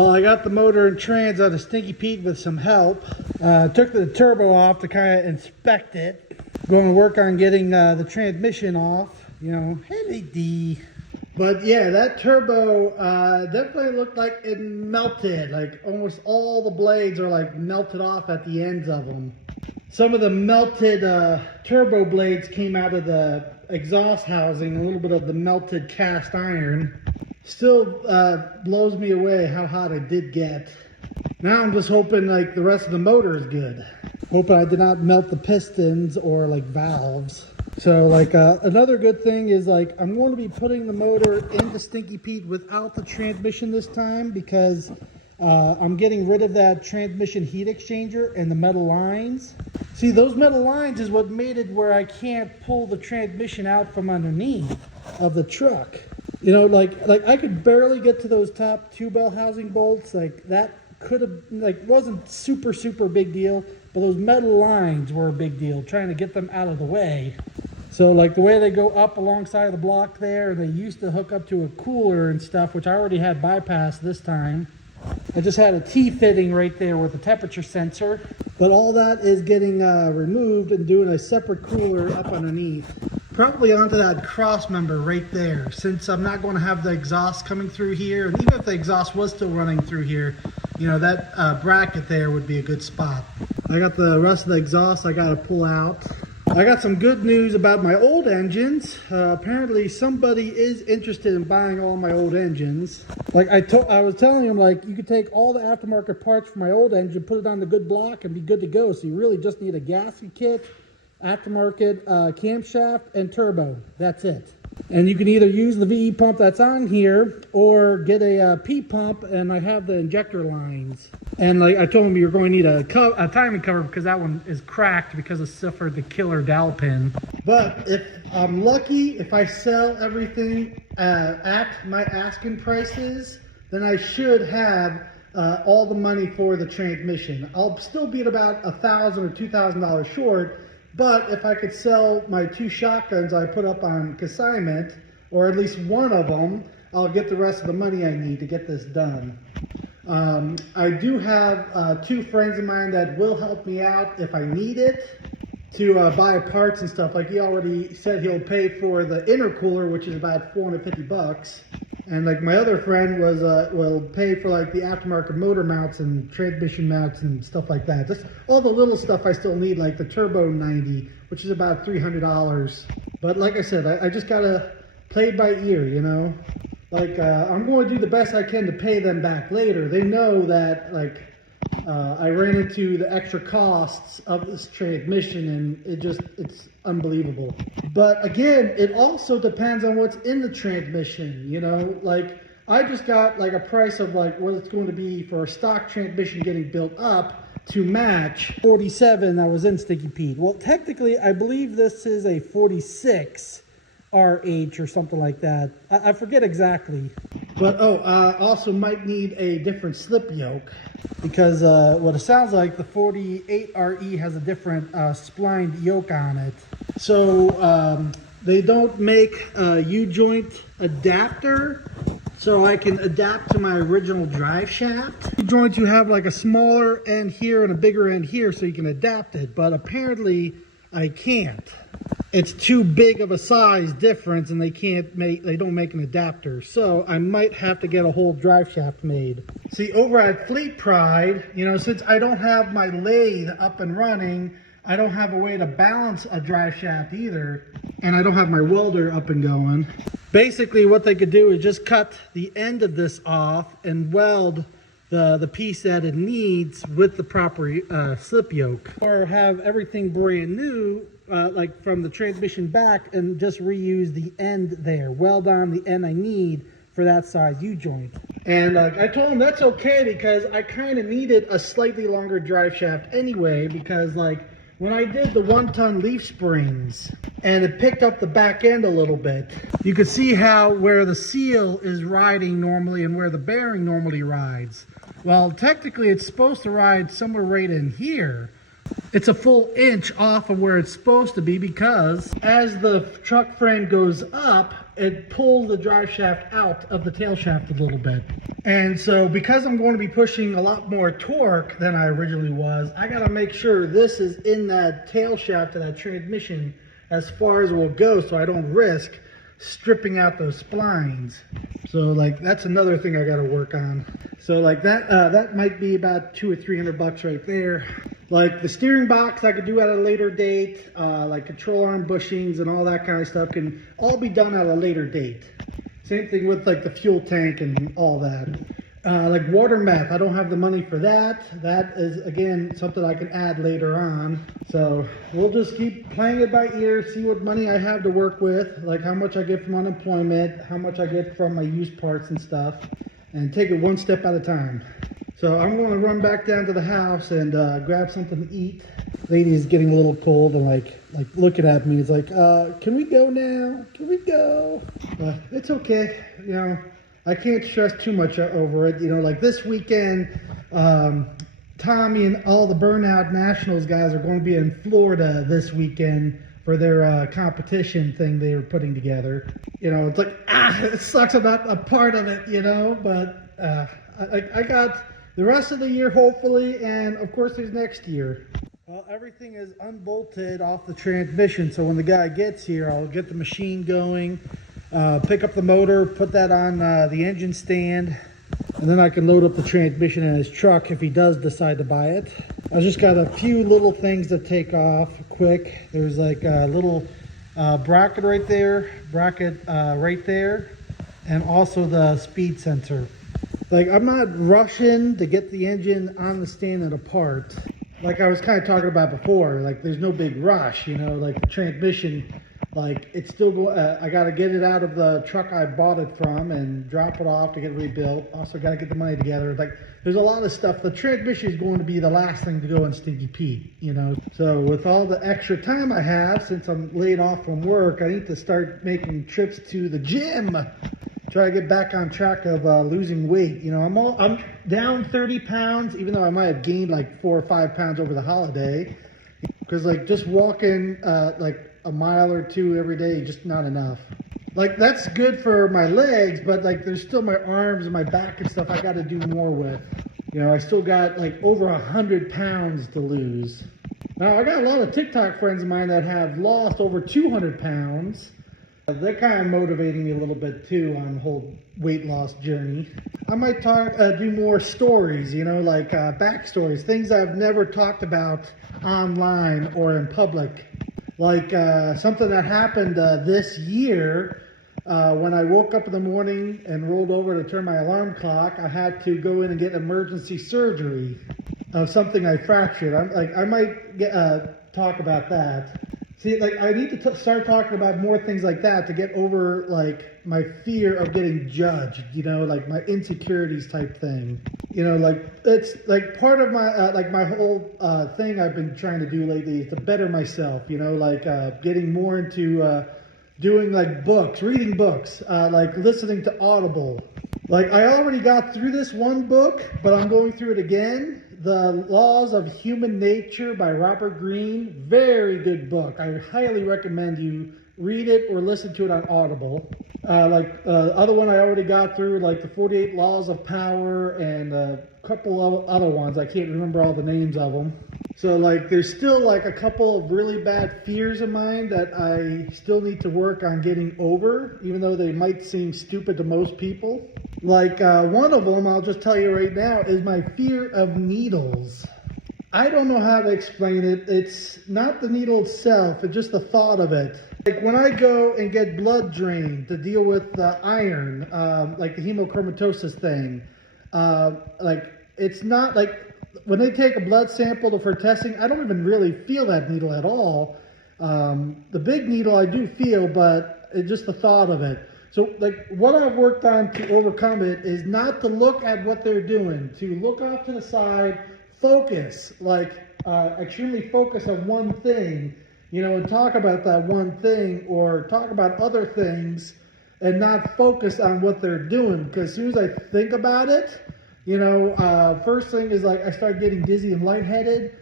Well, I got the motor and trans out of Stinky Pete with some help. Took the turbo off to kind of inspect it. Going to work on getting the transmission off. You know, hey D. But yeah, that turbo definitely looked like it melted. Like almost all the blades are like melted off at the ends of them. Some of the melted turbo blades came out of the exhaust housing, a little bit of the melted cast iron. Still blows me away how hot it did get. Now I'm just hoping like the rest of the motor is good. Hoping I did not melt the pistons or like valves. So like another good thing is like I'm going to be putting the motor into Stinky Pete without the transmission this time because I'm getting rid of that transmission heat exchanger and the metal lines. See, those metal lines is what made it where I can't pull the transmission out from underneath of the truck. You know, like I could barely get to those top two bell housing bolts. Like that could have, like, wasn't super big deal, but those metal lines were a big deal, trying to get them out of the way. So like the way they go up alongside the block there, they used to hook up to a cooler and stuff, which I already had bypassed this time. I just had a T-fitting right there with a temperature sensor, but all that is getting removed and doing a separate cooler up underneath. Probably onto that cross member right there, since I'm not going to have the exhaust coming through here. And even if the exhaust was still running through here, you know, that bracket there would be a good spot. I got the rest of the exhaust I got to pull out. I got some good news about my old engines. Apparently somebody is interested in buying all my old engines. Like I was telling him, like, you could take all the aftermarket parts from my old engine, put it on the good block and be good to go. So you really just need a gasket kit, aftermarket camshaft, and turbo. That's it. And you can either use the VE pump that's on here or get a P pump, and I have the injector lines. And like I told him, you're going to need a timing cover because that one is cracked because it suffered the killer dowel pin. But if I'm lucky, if I sell everything at my asking prices, then I should have all the money for the transmission. I'll still be at about $1,000 or $2,000 short. But if I could sell my two shotguns I put up on consignment, or at least one of them, I'll get the rest of the money I need to get this done. I do have two friends of mine that will help me out if I need it to buy parts and stuff. Like he already said he'll pay for the intercooler, which is about $450. And like my other friend was will pay for like the aftermarket motor mounts and transmission mounts and stuff like that. Just all the little stuff I still need, like the Turbo 90, which is about $300. But like I said, I just gotta play it by ear, you know. Like I'm going to do the best I can to pay them back later. They know that like I ran into the extra costs of this transmission, and it's unbelievable. But again, it also depends on what's in the transmission, you know. Like I just got like a price of like what it's going to be for a stock transmission getting built up to match 47 that was in Stinky Pete. Well, technically I believe this is a 46 RH or something like that. I forget exactly. But also might need a different slip yoke, because what it sounds like, the 48 RE has a different splined yoke on it. So they don't make a U-joint adapter, so I can adapt to my original drive shaft. U-joint, you have like a smaller end here and a bigger end here, so you can adapt it, but apparently I can't. It's too big of a size difference, and they don't make an adapter. So I might have to get a whole drive shaft made. See, over at Fleet Pride, you know, since I don't have my lathe up and running, I don't have a way to balance a drive shaft either, and I don't have my welder up and going. Basically what they could do is just cut the end of this off and weld the piece that it needs with the proper slip yoke, or have everything brand new, like from the transmission back, and just reuse the end there, weld on the end I need for that size U-joint. And I told him that's okay, because I kind of needed a slightly longer drive shaft anyway, because like when I did the 1-ton leaf springs and it picked up the back end a little bit, you could see how where the seal is riding normally and where the bearing normally rides. Well, technically it's supposed to ride somewhere right in here. It's a full inch off of where it's supposed to be, because as the truck frame goes up, it pulls the drive shaft out of the tail shaft a little bit. And so because I'm going to be pushing a lot more torque than I originally was, I got to make sure this is in that tail shaft of that transmission as far as it will go, so I don't risk stripping out those splines. So like that's another thing I got to work on. So like that might be about $200 or $300 right there. Like the steering box I could do at a later date, like control arm bushings and all that kind of stuff can all be done at a later date. Same thing with like the fuel tank and all that. Like water meth, I don't have the money for that. That is, again, something I can add later on. So we'll just keep playing it by ear, see what money I have to work with, like how much I get from unemployment, how much I get from my used parts and stuff, and take it one step at a time. So I'm going to run back down to the house and grab something to eat. Lady is getting a little cold and like looking at me. It's like, can we go now? Can we go? It's okay. You know, I can't stress too much over it. You know, like this weekend, Tommy and all the Burnout Nationals guys are going to be in Florida this weekend for their competition thing they were putting together. You know, it's like, it sucks I'm not a part of it, you know, but I got the rest of the year, hopefully, and of course there's next year. Well, everything is unbolted off the transmission, so when the guy gets here, I'll get the machine going, pick up the motor, put that on the engine stand, and then I can load up the transmission in his truck if he does decide to buy it. I just got a few little things to take off quick. There's like a little bracket right there, right there, and also the speed sensor. Like, I'm not rushing to get the engine on the stand and apart. Like I was kind of talking about before, like there's no big rush, you know, like the transmission, like it's still, I got to get it out of the truck I bought it from and drop it off to get it rebuilt. Also got to get the money together. Like there's a lot of stuff. The transmission is going to be the last thing to go in Stinky Pete, you know. So with all the extra time I have, since I'm laid off from work, I need to start making trips to the gym. Try to get back on track of losing weight. You know, I'm down 30 pounds, even though I might have gained like 4 or 5 pounds over the holiday. Because like just walking like a mile or two every day, just not enough. Like that's good for my legs, but like there's still my arms and my back and stuff I got to do more with. You know, I still got like over 100 pounds to lose. Now I got a lot of TikTok friends of mine that have lost over 200 pounds. They're kind of motivating me a little bit too on the whole weight loss journey. I might do more stories, you know, like backstories, things I've never talked about online or in public. Like something that happened this year when I woke up in the morning and rolled over to turn my alarm clock. I had to go in and get emergency surgery of something I fractured. I might talk about that. See, like, I need to start talking about more things like that to get over, like, my fear of getting judged, you know, like my insecurities type thing. You know, like, it's, like, part of my, like, my whole thing I've been trying to do lately is to better myself, you know, like, getting more into doing, like, books, reading books, like, listening to Audible. Like, I already got through this one book, but I'm going through it again. The Laws of Human Nature by Robert Greene. Very good book. I highly recommend you read it or listen to it on Audible. Other one I already got through, like the 48 Laws of Power and a couple of other ones. I can't remember all the names of them. So like there's still like a couple of really bad fears of mine that I still need to work on getting over, even though they might seem stupid to most people. Like one of them, I'll just tell you right now, is my fear of needles. I don't know how to explain it. It's not the needle itself, it's just the thought of it. Like when I go and get blood drained to deal with iron, like the hemochromatosis thing, like it's not like when they take a blood sample for testing, I don't even really feel that needle at all. The big needle I do feel, but it's just the thought of it. So like what I've worked on to overcome it is not to look at what they're doing, to look off to the side, focus, like extremely focus on one thing, you know, and talk about that one thing or talk about other things and not focus on what they're doing. Because as soon as I think about it, you know, first thing is like I start getting dizzy and lightheaded.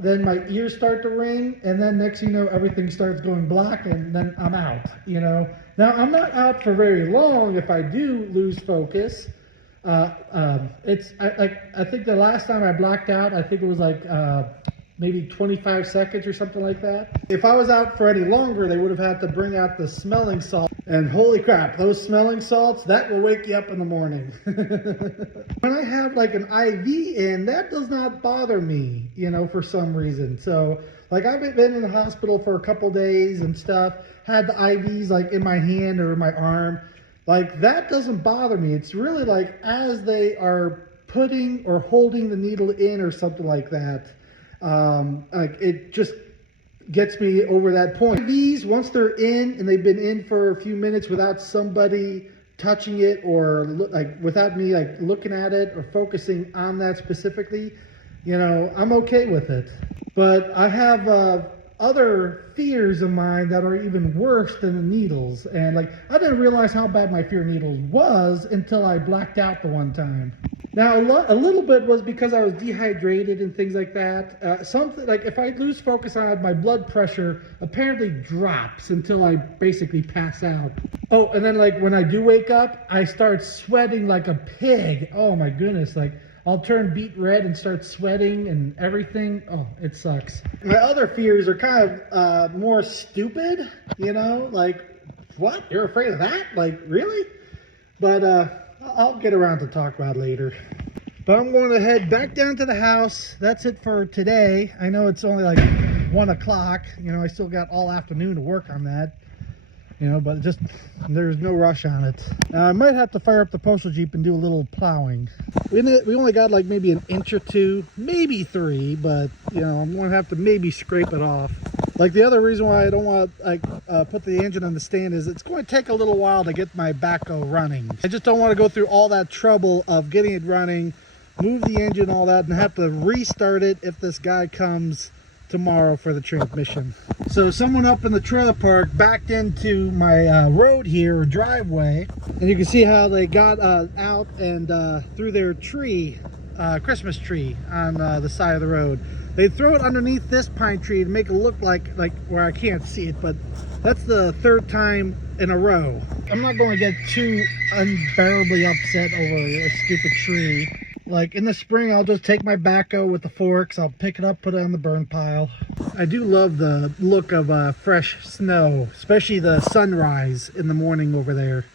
Then my ears start to ring, and then next thing you know, everything starts going black, and then I'm out, you know. Now, I'm not out for very long if I do lose focus, I think the last time I blacked out, I think it was like maybe 25 seconds or something like that. If I was out for any longer, they would have had to bring out the smelling salt. And holy crap, those smelling salts, that will wake you up in the morning. When I have like an IV in, that does not bother me, you know, for some reason. So like I've been in the hospital for a couple days and stuff, had the IVs like in my hand or in my arm. Like that doesn't bother me. It's really like as they are putting or holding the needle in or something like that. Like it just gets me over that point. These, once they're in and they've been in for a few minutes without somebody touching it or like without me like looking at it or focusing on that specifically, you know, I'm okay with it. But I have other fears of mine that are even worse than the needles. And like, I didn't realize how bad my fear of needles was until I blacked out the one time. Now, a little bit was because I was dehydrated and things like that. Something like if I lose focus on it, my blood pressure apparently drops until I basically pass out. Oh, and then like when I do wake up, I start sweating like a pig. Oh my goodness, like I'll turn beet red and start sweating and everything. Oh, it sucks. My other fears are kind of more stupid, you know, like, what? You're afraid of that? Like, really? But I'll get around to talk about it later. But I'm going to head back down to the house. That's it for today. I know it's only like 1 o'clock. You know, I still got all afternoon to work on that. You know, but just, there's no rush on it. I might have to fire up the postal Jeep and do a little plowing. We only got like maybe an inch or two, maybe 3, but you know, I'm going to have to maybe scrape it off. Like the other reason why I don't want to like put the engine on the stand is it's going to take a little while to get my backhoe running. I just don't want to go through all that trouble of getting it running, move the engine, all that, and have to restart it if this guy comes tomorrow for the transmission. So someone up in the trailer park backed into my road here, or driveway, and you can see how they got out and threw their tree, Christmas tree on the side of the road. They throw it underneath this pine tree to make it look like where I can't see it, but that's the 3rd time in a row. I'm not going to get too unbearably upset over a stupid tree. Like in the spring, I'll just take my backhoe with the forks, I'll pick it up, put it on the burn pile. I do love the look of fresh snow, especially the sunrise in the morning over there.